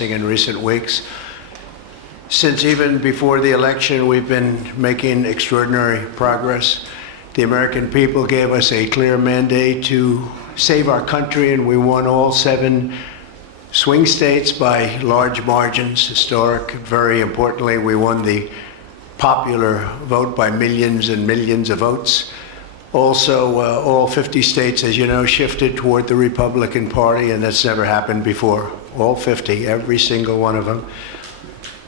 in recent weeks. Since even before the election, we've been making extraordinary progress. The American people gave us a clear mandate to save our country, and we won all 7 swing states by large margins, historic. Very importantly, we won the popular vote by millions and millions of votes. Also, all 50 states, as you know, shifted toward the Republican Party, and that's never happened before. All 50, every single one of them.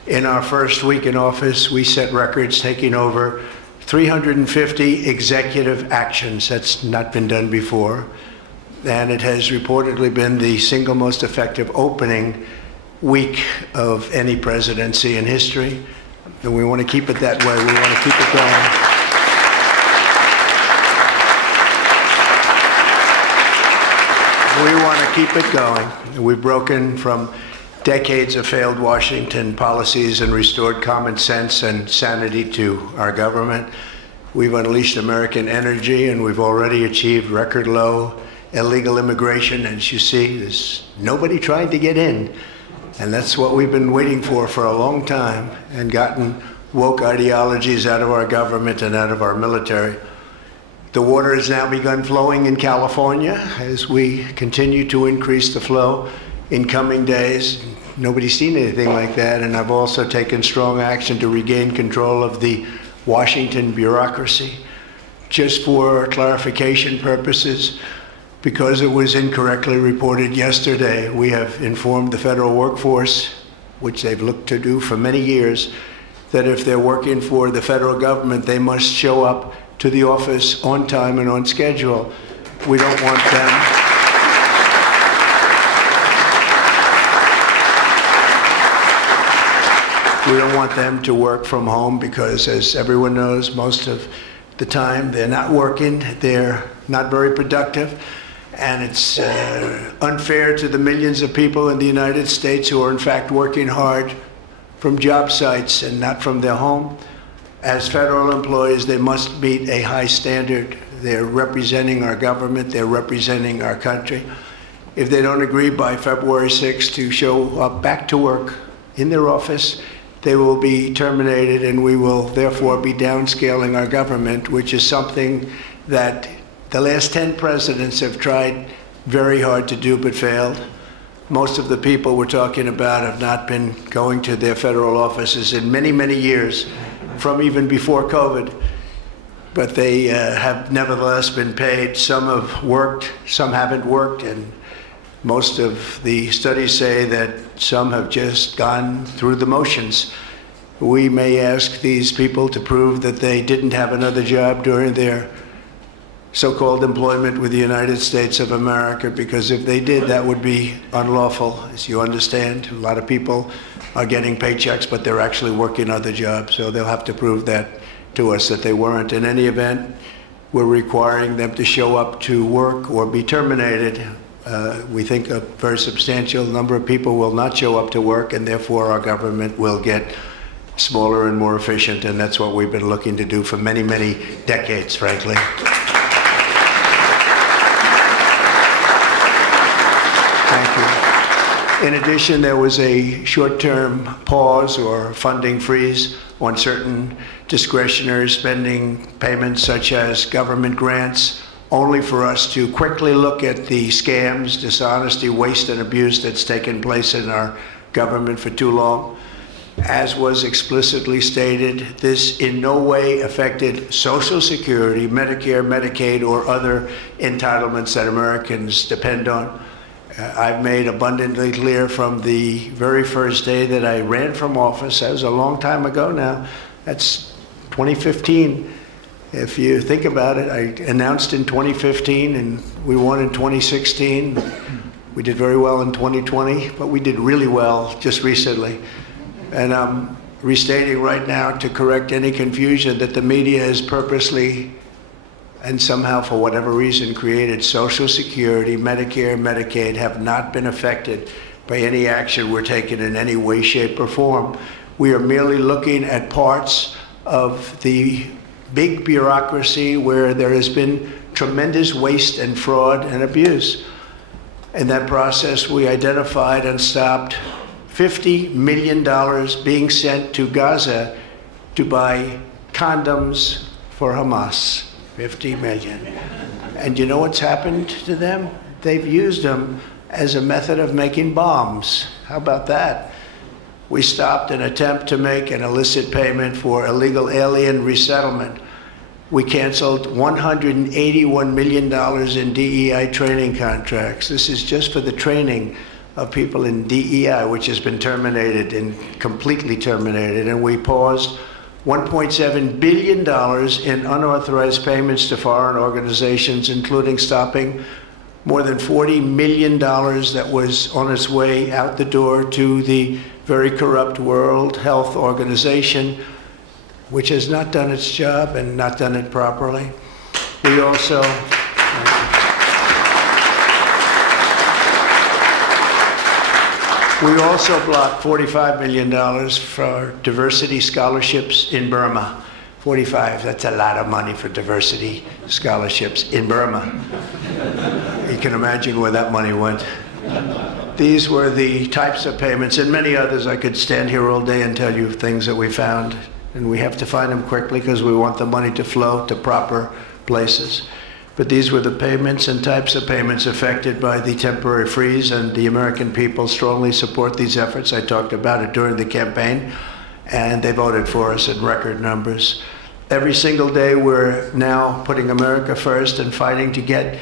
In our first week in office, we set records, taking over 350 executive actions. That's not been done before. And it has reportedly been the single most effective opening week of any presidency in history. And we want to keep it that way. We want to keep it going. We want to keep it going. We've broken from decades of failed Washington policies and restored common sense and sanity to our government. We've unleashed American energy, and we've already achieved record low illegal immigration. As you see, there's nobody trying to get in. And that's what we've been waiting for a long time, and gotten woke ideologies out of our government and out of our military. The water has now begun flowing in California as we continue to increase the flow in coming days. Nobody's seen anything like that, and I've also taken strong action to regain control of the Washington bureaucracy. Just for clarification purposes, because it was incorrectly reported yesterday, we have informed the federal workforce, which they've looked to do for many years, that if they're working for the federal government, they must show up to the office on time and on schedule. We don't want them. We don't want them to work from home because, as everyone knows, most of the time they're not working, they're not very productive, and it's unfair to the millions of people in the United States who are in fact working hard from job sites and not from their home. As federal employees, they must meet a high standard. They're representing our government, they're representing our country. If they don't agree by February 6th to show up back to work in their office, they will be terminated, and we will therefore be downscaling our government, which is something that the last 10 presidents have tried very hard to do but failed. Most of the people we're talking about have not been going to their federal offices in many, many years, from even before COVID, but they have nevertheless been paid. Some have worked, some haven't worked, and most of the studies say that some have just gone through the motions. We may ask these people to prove that they didn't have another job during their so-called employment with the United States of America, because if they did, that would be unlawful. As you understand, a lot of people are getting paychecks, but they're actually working other jobs, so they'll have to prove that to us that they weren't. In any event, we're requiring them to show up to work or be terminated. We think a very substantial number of people will not show up to work, and therefore our government will get smaller and more efficient, and that's what we've been looking to do for many, many decades, frankly. Thank you. In addition, there was a short-term pause or funding freeze on certain discretionary spending payments, such as government grants, only for us to quickly look at the scams, dishonesty, waste, and abuse that's taken place in our government for too long. As was explicitly stated, this in no way affected Social Security, Medicare, Medicaid, or other entitlements that Americans depend on. I've made abundantly clear from the very first day that I ran from office. That was a long time ago now. That's 2015. If you think about it, I announced in 2015, and we won in 2016. We did very well in 2020, but we did really well just recently. And I'm restating right now to correct any confusion that the media has purposely and somehow, for whatever reason, created. Social Security, Medicare, Medicaid have not been affected by any action we're taking in any way, shape, or form. We are merely looking at parts of the big bureaucracy where there has been tremendous waste and fraud and abuse. In that process, we identified and stopped $50 million being sent to Gaza to buy condoms for Hamas. 50 million. And you know what's happened to them? They've used them as a method of making bombs. How about that? We stopped an attempt to make an illicit payment for illegal alien resettlement. We canceled $181 million in DEI training contracts. This is just for the training of people in DEI, which has been terminated and completely terminated. And we paused $1.7 billion in unauthorized payments to foreign organizations, including stopping more than $40 million that was on its way out the door to the very corrupt World Health Organization, which has not done its job and not done it properly. We also blocked $45 million for diversity scholarships in Burma. 45, that's a lot of money for diversity scholarships in Burma. You can imagine where that money went. These were the types of payments, and many others. I could stand here all day and tell you things that we found, and we have to find them quickly because we want the money to flow to proper places. But these were the payments and types of payments affected by the temporary freeze, and the American people strongly support these efforts. I talked about it during the campaign, and they voted for us in record numbers. Every single day, we're now putting America first and fighting to get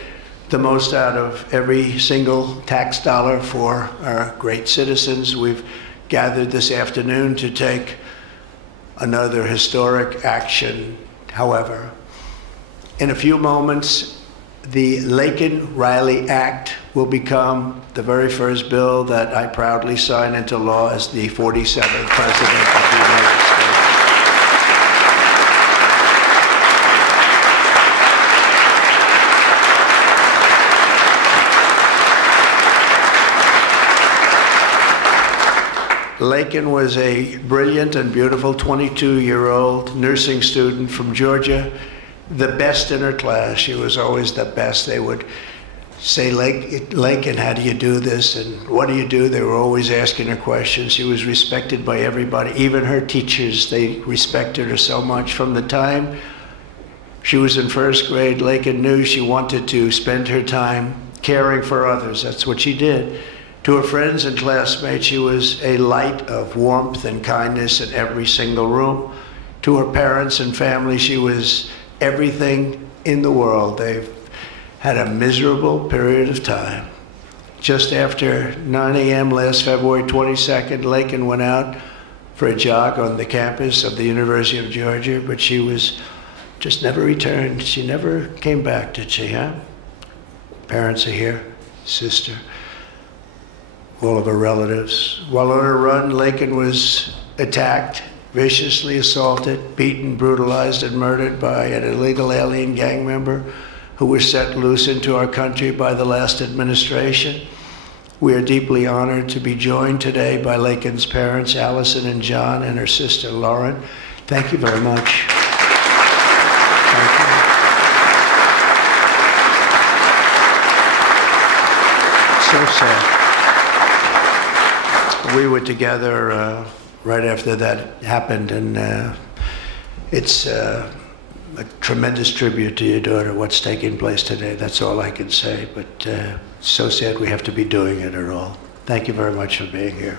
the most out of every single tax dollar for our great citizens. We've gathered this afternoon to take another historic action. However, in a few moments, the Laken Riley Act will become the very first bill that I proudly sign into law as the 47th President of the United States. Laken was a brilliant and beautiful 22-year-old nursing student from Georgia, the best in her class. She was always the best. They would say, Laken, how do you do this? And what do you do? They were always asking her questions. She was respected by everybody, even her teachers. They respected her so much. From the time she was in first grade, Laken knew she wanted to spend her time caring for others. That's what she did. To her friends and classmates, she was a light of warmth and kindness in every single room. To her parents and family, she was everything in the world. They've had a miserable period of time. Just after 9 a.m. last February 22nd, Laken went out for a jog on the campus of the University of Georgia, but she was just never returned. She never came back, did she, huh? Parents are here, sister, all of her relatives. While on her run, Laken was attacked, viciously assaulted, beaten, brutalized, and murdered by an illegal alien gang member who was set loose into our country by the last administration. We are deeply honored to be joined today by Laken's parents, Allison and John, and her sister, Lauren. Thank you very much. Thank you. So sad. We were together right after that happened, and it's a tremendous tribute to your daughter, what's taking place today. That's all I can say, but it's so sad we have to be doing it at all. Thank you very much for being here.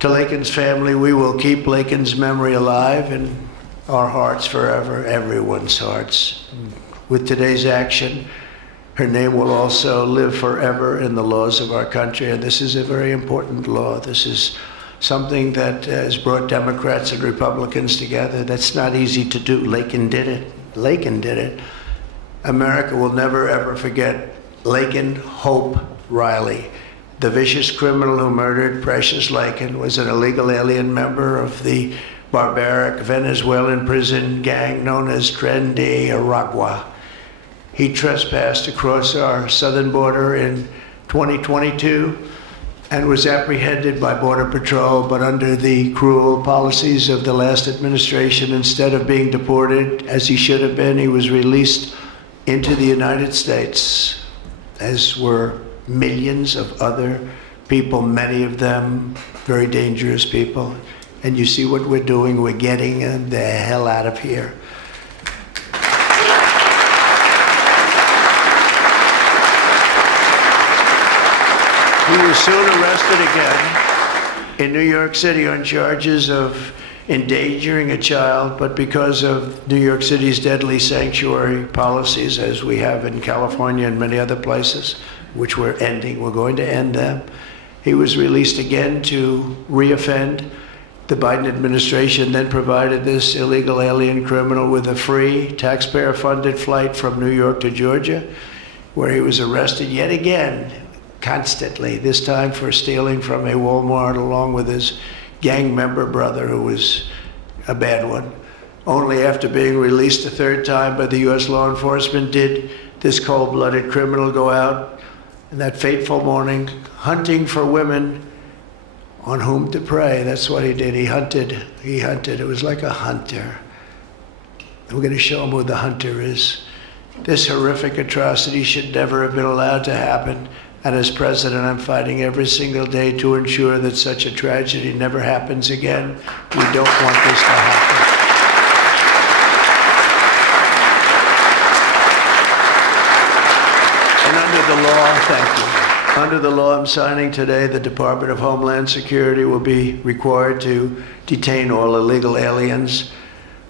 To Laken's family, we will keep Laken's memory alive in our hearts forever, everyone's hearts. With today's action, her name will also live forever in the laws of our country, and this is a very important law. This is something that has brought Democrats and Republicans together. That's not easy to do. Laken did it. Laken did it. America will never, ever forget Laken Hope Riley. The vicious criminal who murdered Precious Laken was an illegal alien member of the barbaric Venezuelan prison gang known as Tren de Aragua. He trespassed across our southern border in 2022 and was apprehended by Border Patrol, but under the cruel policies of the last administration, instead of being deported, as he should have been, he was released into the United States, as were millions of other people, many of them very dangerous people. And you see what we're doing, we're getting them the hell out of here. He was soon arrested again in New York City on charges of endangering a child, but because of New York City's deadly sanctuary policies, as we have in California and many other places, which we're ending, we're going to end them, he was released again to reoffend. The Biden administration then provided this illegal alien criminal with a free, taxpayer-funded flight from New York to Georgia, where he was arrested yet again, constantly, this time for stealing from a Walmart along with his gang member brother, who was a bad one. Only after being released a third time by the U.S. law enforcement did this cold-blooded criminal go out in that fateful morning hunting for women on whom to prey. That's what he did. He hunted. It was like a hunter. And we're going to show him who the hunter is. This horrific atrocity should never have been allowed to happen. And as president, I'm fighting every single day to ensure that such a tragedy never happens again. We don't want this to happen. And under the law, thank you. Under the law I'm signing today, the Department of Homeland Security will be required to detain all illegal aliens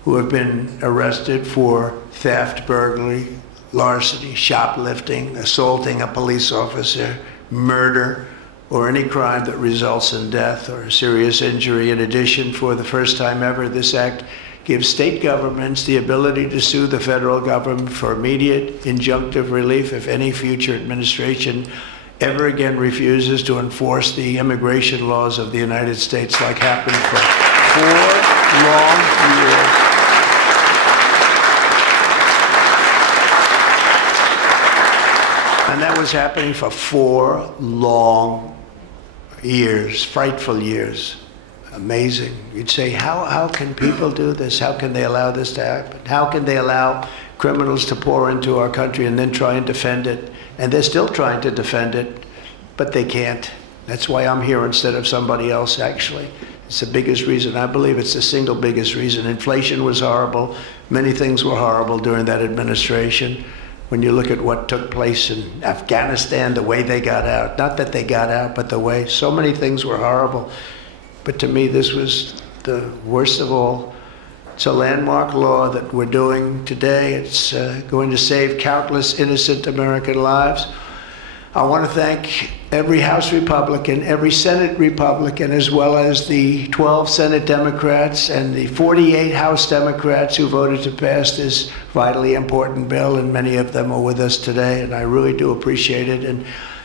who have been arrested for theft, burglary, larceny, shoplifting, assaulting a police officer, murder, or any crime that results in death or serious injury. In addition, for the first time ever, this act gives state governments the ability to sue the federal government for immediate injunctive relief if any future administration ever again refuses to enforce the immigration laws of the United States, like happened for 4 long years. And that was happening for 4 long years, frightful years. Amazing. You'd say, how can people do this? How can they allow this to happen? How can they allow criminals to pour into our country and then try and defend it? And they're still trying to defend it, but they can't. That's why I'm here instead of somebody else, actually. It's the biggest reason. I believe it's the single biggest reason. Inflation was horrible. Many things were horrible during that administration. When you look at what took place in Afghanistan, the way they got out, not that they got out, but the way, so many things were horrible. But to me, this was the worst of all. It's a landmark law that we're doing today. It's going to save countless innocent American lives. I want to thank every House Republican, every Senate Republican, as well as the 12 Senate Democrats and the 48 House Democrats who voted to pass this vitally important bill, and many of them are with us today, and I really do appreciate it. And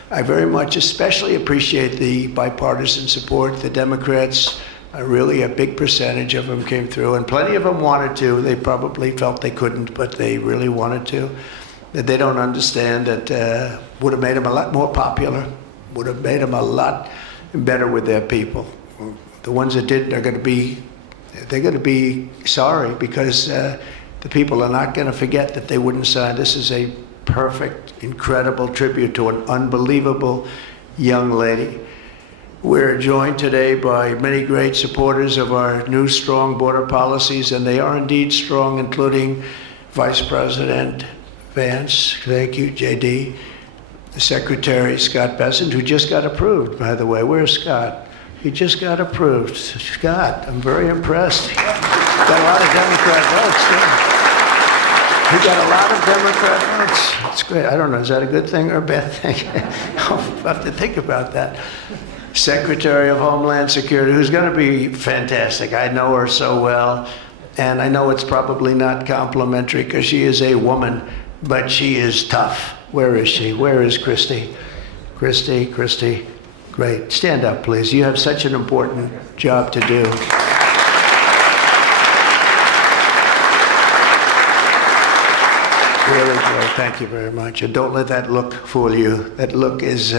I very much especially appreciate the bipartisan support. The Democrats, really a big percentage of them came through, and plenty of them wanted to. They probably felt they couldn't, but they really wanted to. That they don't understand that would have made them a lot more popular, would have made them a lot better with their people. The ones that didn't are going to be sorry, because the people are not going to forget that they wouldn't sign. This is a perfect, incredible tribute to an unbelievable young lady. We're joined today by many great supporters of our new strong border policies, and they are indeed strong, including Vice President Vance, thank you, JD, Secretary Scott Bessent, who just got approved, by the way. Where's Scott? He just got approved. Scott, I'm very impressed. Got a lot of Democrat votes. Yeah. He got a lot of Democrat votes. It's great. I don't know, is that a good thing or a bad thing? I'll have to think about that. Secretary of Homeland Security, who's going to be fantastic. I know her so well, and I know it's probably not complimentary because she is a woman, but she is tough. Where is she? Where is Christy? Christy, great. Stand up, please. You have such an important job to do. Really great. Thank you very much. And don't let that look fool you. That look is,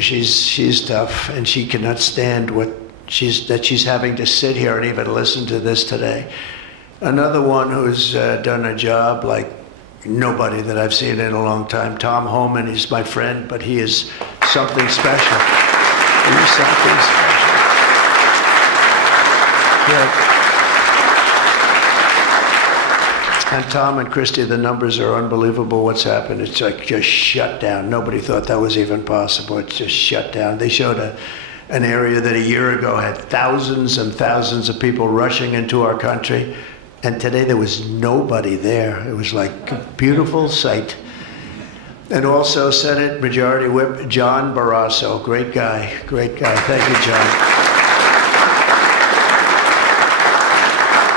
she's tough, and she cannot stand that she's having to sit here and even listen to this today. Another one who's done a job like nobody that I've seen in a long time, Tom Homan. He's my friend, but he is something special. You're something special. Good. And Tom and Christy, the numbers are unbelievable. What's happened? It's like just shut down. Nobody thought that was even possible. It's just shut down. They showed an area that a year ago had thousands and thousands of people rushing into our country. And today there was nobody there. It was like a beautiful sight. And also Senate Majority Whip John Barrasso. Great guy. Great guy. Thank you, John.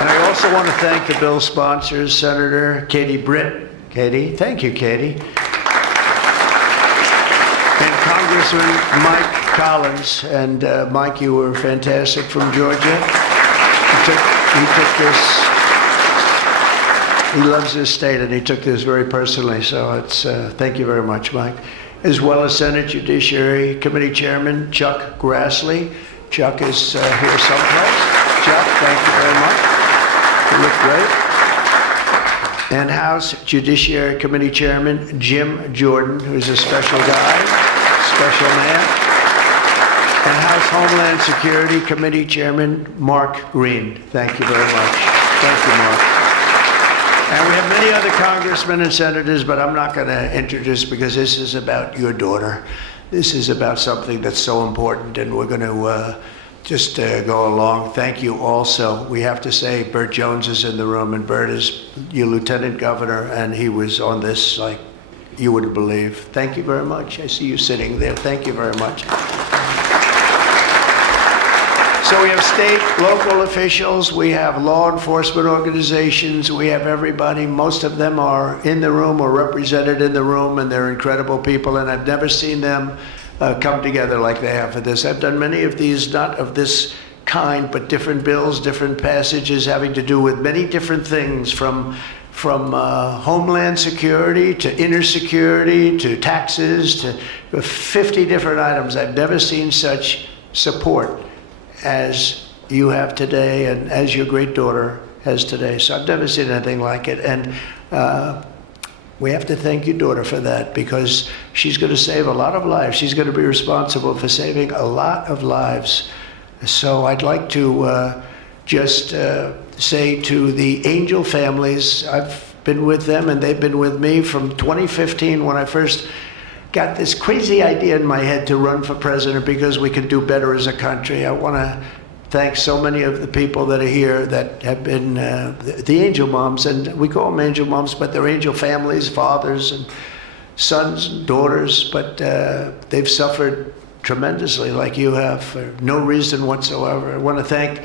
And I also want to thank the bill sponsors, Senator Katie Britt. Katie, thank you, Katie. And Congressman Mike Collins. And Mike, you were fantastic from Georgia. He took this, he loves this state, and he took this very personally. So it's, thank you very much, Mike. As well as Senate Judiciary Committee Chairman Chuck Grassley. Chuck is here someplace. Chuck, thank you very much. You look great. And House Judiciary Committee Chairman Jim Jordan, who's a special guy, special man. And House Homeland Security Committee Chairman Mark Green. Thank you very much. Thank you, Mark. And we have many other congressmen and senators, but I'm not going to introduce because this is about your daughter. This is about something that's so important, and we're going to just go along. Thank you also. We have to say Burt Jones is in the room, and Burt is your lieutenant governor, and he was on this like you wouldn't believe. Thank you very much. I see you sitting there. Thank you very much. So we have state, local officials, we have law enforcement organizations, we have everybody. Most of them are in the room or represented in the room, and they're incredible people, and I've never seen them come together like they have for this. I've done many of these, not of this kind, but different bills, different passages having to do with many different things, from homeland security to inner security to taxes to 50 different items. I've never seen such support as you have today and as your great daughter has today. So I've never seen anything like it. And we have to thank your daughter for that, because she's going to save a lot of lives. She's going to be responsible for saving a lot of lives. So I'd like to just say to the Angel families, I've been with them and they've been with me from 2015 when I first got this crazy idea in my head to run for president because we can do better as a country. I want to thank so many of the people that are here that have been the angel moms, and we call them angel moms, but they're angel families, fathers and sons and daughters, but they've suffered tremendously like you have for no reason whatsoever. I want to thank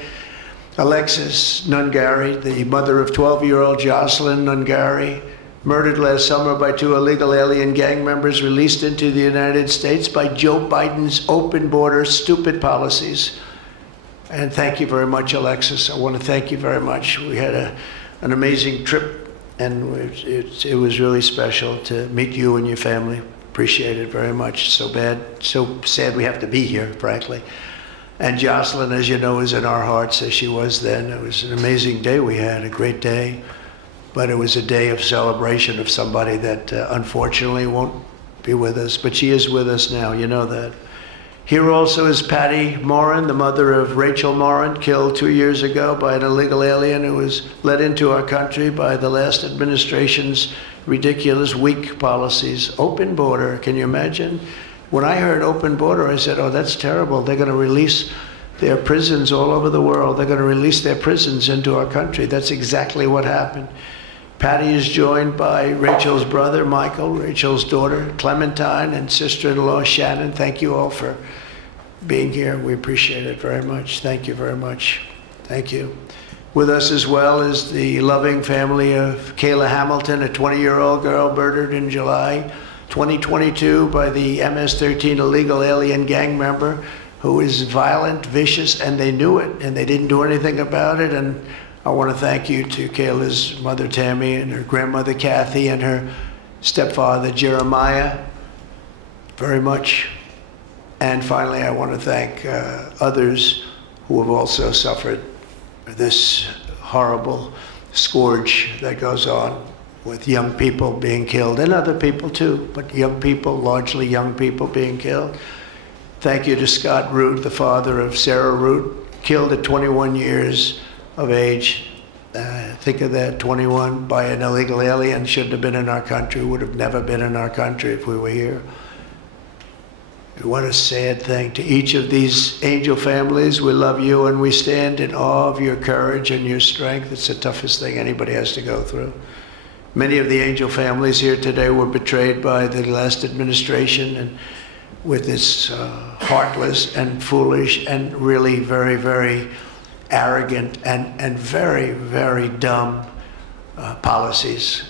Alexis Nungari, the mother of 12-year-old Jocelyn Nungari, murdered last summer by 2 illegal alien gang members released into the United States by Joe Biden's open border stupid policies. And thank you very much, Alexis. I want to thank you very much. We had an amazing trip, and it was really special to meet you and your family. Appreciate it very much. So sad we have to be here, frankly. And Jocelyn, as you know, is in our hearts as she was then. It was an amazing day we had, a great day. But it was a day of celebration of somebody that unfortunately won't be with us. But she is with us now, you know that. Here also is Patty Morin, the mother of Rachel Morin, killed 2 years ago by an illegal alien who was let into our country by the last administration's ridiculous, weak policies. Open border, can you imagine? When I heard open border, I said, oh, that's terrible. They're going to release their prisons all over the world. They're going to release their prisons into our country. That's exactly what happened. Patty is joined by Rachel's brother, Michael, Rachel's daughter, Clementine, and sister-in-law, Shannon. Thank you all for being here. We appreciate it very much. Thank you very much. Thank you. With us as well is the loving family of Kayla Hamilton, a 20-year-old girl murdered in July 2022 by the MS-13 illegal alien gang member who is violent, vicious, and they knew it, and they didn't do anything about it. And I want to thank you to Kayla's mother, Tammy, and her grandmother, Kathy, and her stepfather, Jeremiah, very much. And finally, I want to thank others who have also suffered this horrible scourge that goes on with young people being killed, and other people too, but young people, largely young people being killed. Thank you to Scott Root, the father of Sarah Root, killed at 21 years of age. Think of that, 21 by an illegal alien, shouldn't have been in our country, would have never been in our country if we were here. What a sad thing. To each of these angel families, we love you and we stand in awe of your courage and your strength. It's the toughest thing anybody has to go through. Many of the angel families here today were betrayed by the last administration and with its heartless and foolish and really very, very arrogant and very, very dumb policies.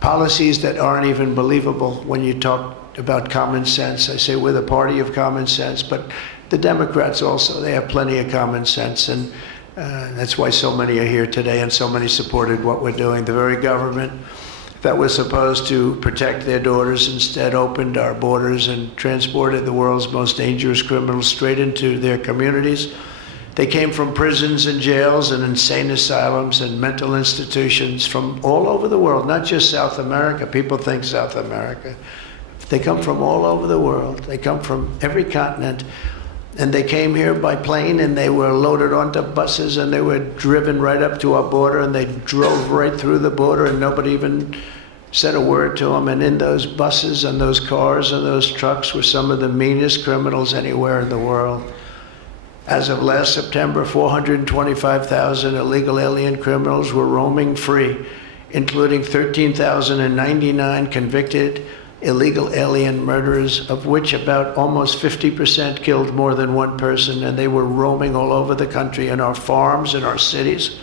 Policies that aren't even believable when you talk about common sense. I say we're the party of common sense, but the Democrats also, they have plenty of common sense, and that's why so many are here today and so many supported what we're doing. The very government that was supposed to protect their daughters instead opened our borders and transported the world's most dangerous criminals straight into their communities. They came from prisons and jails and insane asylums and mental institutions from all over the world, not just South America. People think South America. They come from all over the world. They come from every continent. And they came here by plane and they were loaded onto buses and they were driven right up to our border and they drove right through the border and nobody even said a word to them. And in those buses and those cars and those trucks were some of the meanest criminals anywhere in the world. As of last September, 425,000 illegal alien criminals were roaming free, including 13,099 convicted illegal alien murderers, of which about almost 50% killed more than one person, and they were roaming all over the country in our farms, in our cities.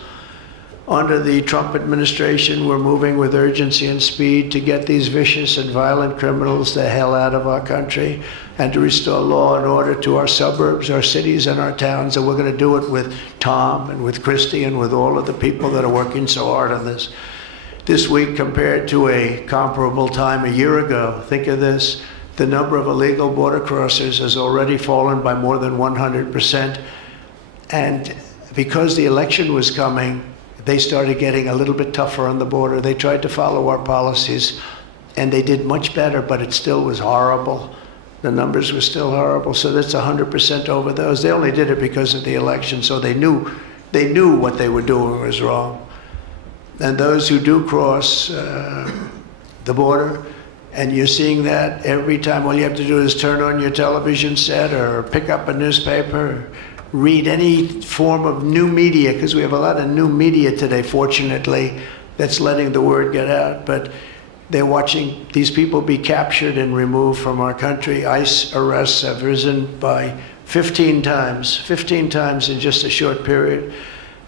Under the Trump administration, we're moving with urgency and speed to get these vicious and violent criminals the hell out of our country and to restore law and order to our suburbs, our cities, and our towns. And we're going to do it with Tom and with Christy and with all of the people that are working so hard on this. This week, compared to a comparable time a year ago, think of this, the number of illegal border crossers has already fallen by more than 100%. And because the election was coming, they started getting a little bit tougher on the border. They tried to follow our policies, and they did much better, but it still was horrible. The numbers were still horrible, so that's 100% over those. They only did it because of the election, so they knew what they were doing was wrong. And those who do cross the border, and you're seeing that every time, all you have to do is turn on your television set or pick up a newspaper, or read any form of new media, because we have a lot of new media today, fortunately, that's letting the word get out. But they're watching these people be captured and removed from our country. ICE arrests have risen by 15 times in just a short period.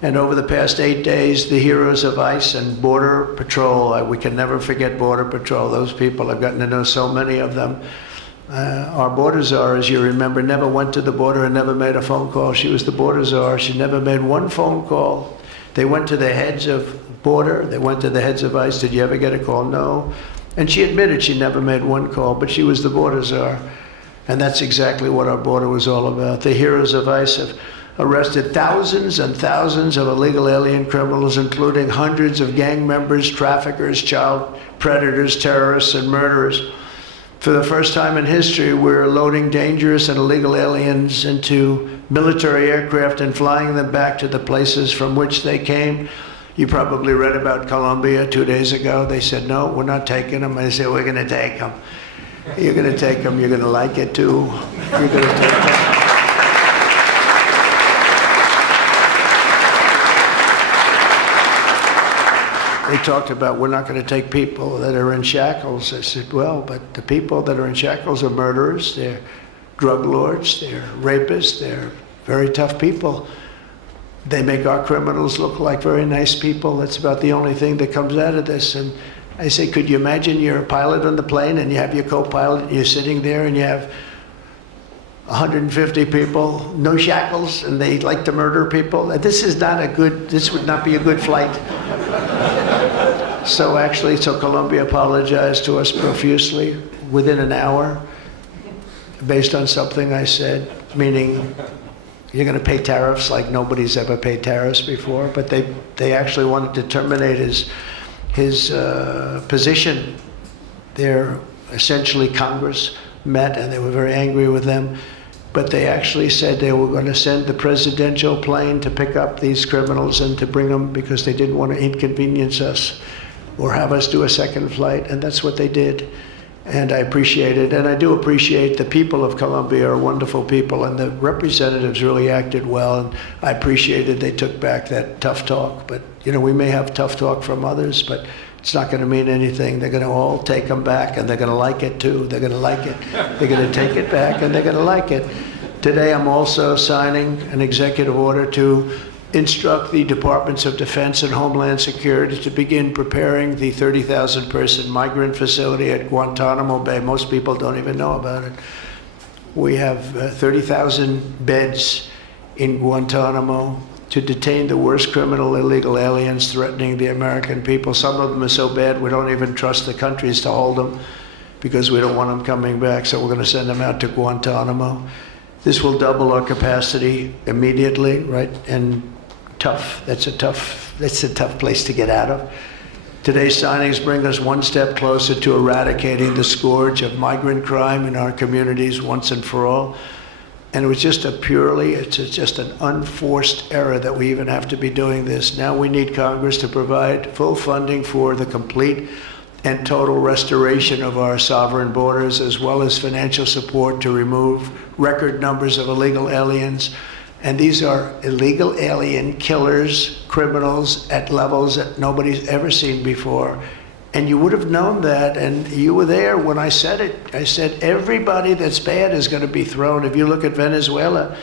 And over the past 8 days, the heroes of ICE and Border Patrol, we can never forget Border Patrol. Those people, I've gotten to know so many of them. Our border czar, as you remember, never went to the border and never made a phone call. She was the border czar. She never made one phone call. They went to the heads of border. They went to the heads of ICE. Did you ever get a call? No. And she admitted she never made one call, but she was the border czar. And that's exactly what our border was all about. The heroes of ICE have arrested thousands and thousands of illegal alien criminals, including hundreds of gang members, traffickers, child predators, terrorists, and murderers. For the first time in history, we're loading dangerous and illegal aliens into military aircraft and flying them back to the places from which they came. You probably read about Colombia 2 days ago. They said, no, we're not taking them. I said, we're going to take them. You're going to take them. You're going to like it, too. You're going to take them. They talked about, we're not going to take people that are in shackles. I said, well, but the people that are in shackles are murderers, they're drug lords, they're rapists, they're very tough people. They make our criminals look like very nice people. That's about the only thing that comes out of this. And I say, could you imagine you're a pilot on the plane and you have your co-pilot and you're sitting there and you have 150 people, no shackles, and they like to murder people? This would not be a good flight. So Colombia apologized to us profusely within an hour based on something I said, meaning you're going to pay tariffs like nobody's ever paid tariffs before. But they actually wanted to terminate his position. Essentially Congress met and they were very angry with them. but they actually said they were going to send the presidential plane to pick up these criminals and to bring them because they didn't want to inconvenience us or have us do a second flight, and that's what they did. And I appreciate it, and I do appreciate the people of Colombia are wonderful people, and the representatives really acted well, and I appreciated they took back that tough talk. But, you know, we may have tough talk from others, but it's not going to mean anything. They're going to all take them back, and they're going to like it too. They're going to like it. They're going to take it back, and they're going to like it. Today, I'm also signing an executive order to instruct the Departments of Defense and Homeland Security to begin preparing the 30,000-person migrant facility at Guantanamo Bay. Most people don't even know about it. We have 30,000 beds in Guantanamo to detain the worst criminal illegal aliens threatening the American people. Some of them are so bad we don't even trust the countries to hold them because we don't want them coming back, so we're going to send them out to Guantanamo. This will double our capacity immediately, right? And tough. That's a tough place to get out of. Today's signings bring us one step closer to eradicating the scourge of migrant crime in our communities once and for all. And it was just it's just an unforced error that we even have to be doing this. Now we need Congress to provide full funding for the complete and total restoration of our sovereign borders, as well as financial support to remove record numbers of illegal aliens. And these are illegal alien killers, criminals at levels that nobody's ever seen before. And you would have known that, and you were there when I said it. I said everybody that's bad is going to be thrown. If you look at Venezuela,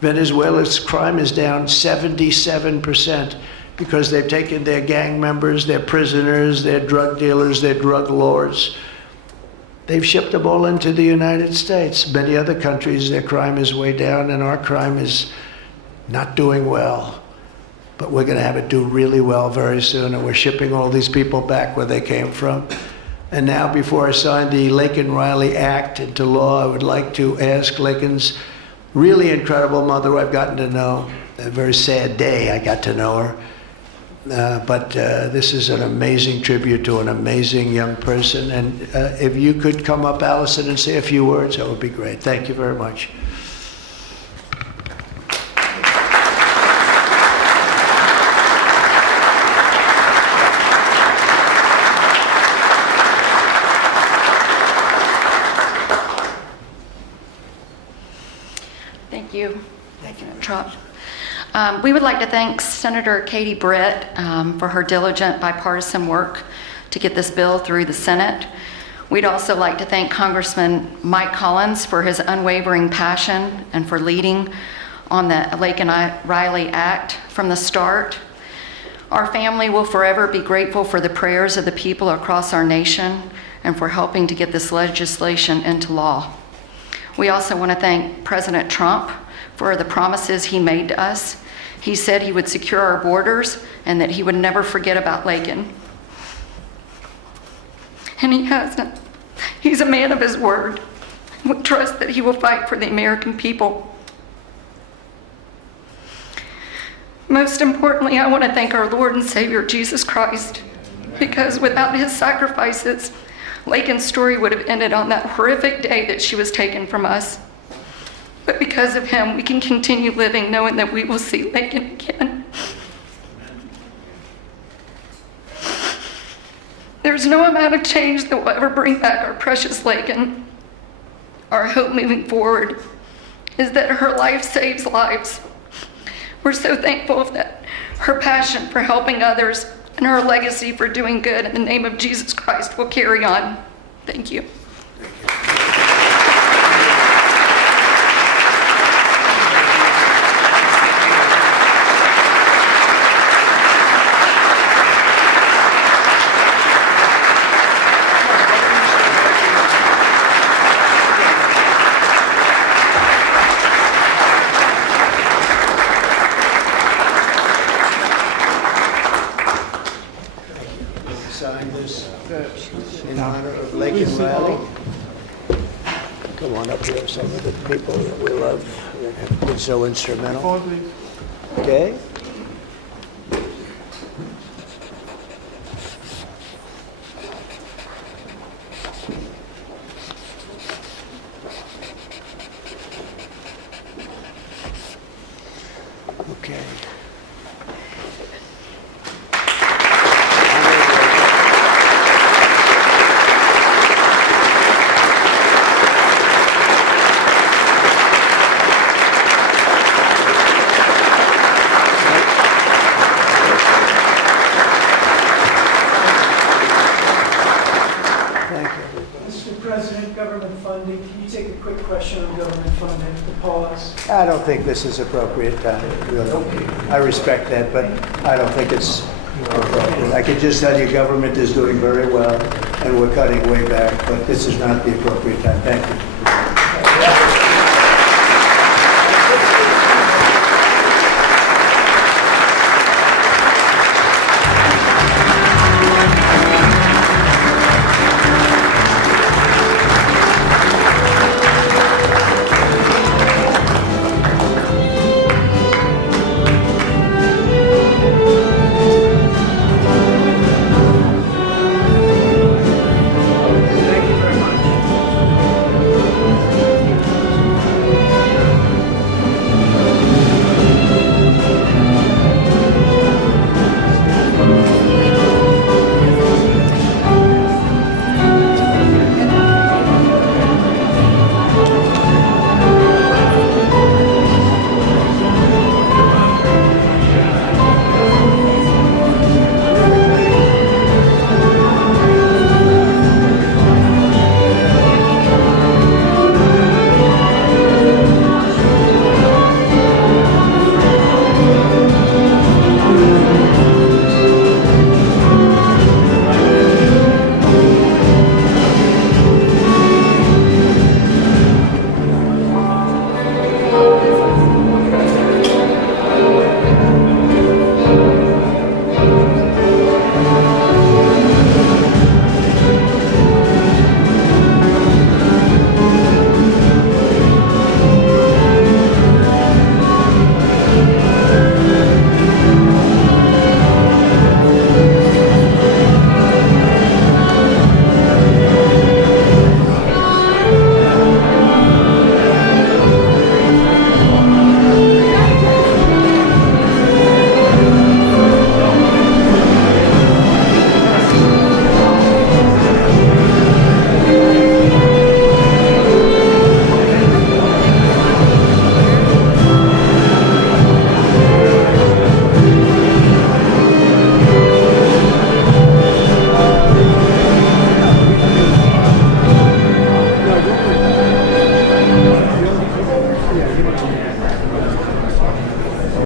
Venezuela's crime is down 77% because they've taken their gang members, their prisoners, their drug dealers, their drug lords. They've shipped them all into the United States. Many other countries, their crime is way down, and our crime is not doing well. But we're going to have it do really well very soon, and we're shipping all these people back where they came from. And now, before I sign the Laken Riley Act into law, I would like to ask Laken's really incredible mother, who I've gotten to know. A very sad day I got to know her. But this is an amazing tribute to an amazing young person. And if you could come up, Allison, and say a few words, that would be great. Thank you very much. Thank you. Thank you, Trump. We would like to thank Senator Katie Britt for her diligent bipartisan work to get this bill through the Senate. We'd also like to thank Congressman Mike Collins for his unwavering passion and for leading on the Laken Riley Act from the start. Our family will forever be grateful for the prayers of the people across our nation and for helping to get this legislation into law. We also want to thank President Trump for the promises he made to us. He said he would secure our borders and that he would never forget about Laken. And he hasn't. He's a man of his word. We trust that he will fight for the American people. Most importantly, I want to thank our Lord and Savior, Jesus Christ, because without his sacrifices, Laken's story would have ended on that horrific day that she was taken from us. But because of him, we can continue living knowing that we will see Laken again. There's no amount of change that will ever bring back our precious Laken. Our hope moving forward is that her life saves lives. We're so thankful that her passion for helping others and her legacy for doing good in the name of Jesus Christ will carry on. Thank you. Sign this in honor of Laken Riley. Come on up here, some of the people that we love that have been so instrumental. Okay? Okay. Thank you. Mr. President, government funding, can you take a quick question on government funding to pause? I don't think this is appropriate time, really. I respect that, but I don't think it's appropriate. I can just tell you government is doing very well, and we're cutting way back, but this is not the appropriate time. Thank you.